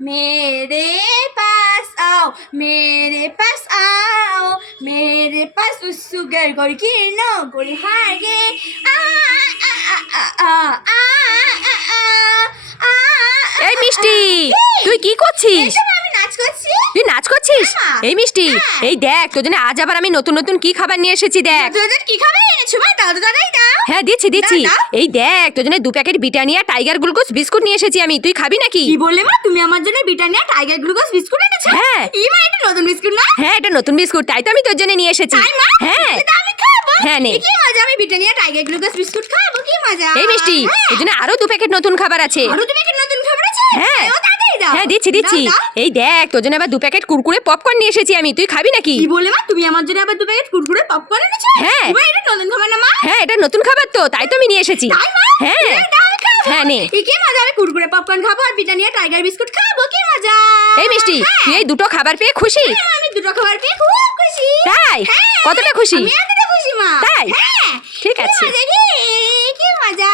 मेरे पास आओ मेरे पास आओ मेरे पास सुगर गोरी किनो गोरी हागे এই মিষ্টি, তুই কি করছিস? আমি নাচ করছি। তুই নাচ করছিস? হ্যাঁ। এই মিষ্টি, হ্যাঁ। এই দেখ তোর জন্য আজ আবার আমি নতুন নতুন কি খাবার নিয়ে এসেছি দেখ। তোদের কি খাবার এনেছো মা? দাও তো দাদাই দাও। হ্যাঁ দিচ্ছি দিচ্ছি। দাও, দাও। এই দেখ তোর জন্য 2 packet Britannia tiger glucose biscuit নিয়ে এসেছি আমি, তুই খাবি নাকি? কি বললে মা? তুমি আমার জন্য ব্রিটানিয়া টাইগার গ্লুকোজ বিস্কুট এনেছো? হ্যাঁ। ই মা, এটা নতুন বিস্কুট না? হ্যাঁ এটা নতুন বিস্কুট, তাই তো আমি তোর জন্য নিয়ে এসেছি। তাই মা? হ্যাঁ এটা আমি খাবো। হ্যাঁ, নে। কি মজা, আমি ব্রিটানিয়া টাইগার গ্লুকোজ বিস্কুট খাবো, কি মজা। এই মিষ্টি, হ্যাঁ। তোর জন্য আরো 2 প্যাকেট নতুন খাবার আছে। আরো তুমি একটা নতুন খাবার আছে? হ্যাঁ। ও তাড়াতাড়ি দাও। হ্যাঁ দিচ্ছি দিচ্ছি। দাও, দাও। এই দেখ তোর জন্য আবার 2 প্যাকেট কুরকুরে পপকর্ন নিয়ে এসেছি আমি, তুই খাবি নাকি? কি বললে মা? তুমি আমার জন্য আবার 2 প্যাকেট কুরকুরে পপকর্ন এনেছো? হ্যাঁ। মা, এটা নতুন খাবার না মা? হ্যাঁ এটা নতুন খাবার তো, তাই তো আমি নিয়ে এসেছি। তাই মা? হ্যাঁ। দাও, আমি খাবো। হ্যাঁ, নে। কি মজা, আমি কুরকুরে পপকর্ন খাবো আর ব্রিটানিয়া টাইগার বিস্কুট খাবো, কি মজা। এই মিষ্টি, হ্যাঁ। তুই এই দুটো খাবার পেয়ে খুশি? হ্যাঁ, আমি দুটো খাবার পেয়ে খুব খুশি। তাই? হ্যাঁ। কতটা খুশি? আমি এতটা খুশি মা। তাই? হ্যাঁ। ঠিক কি আছে। মজা, কি মজা।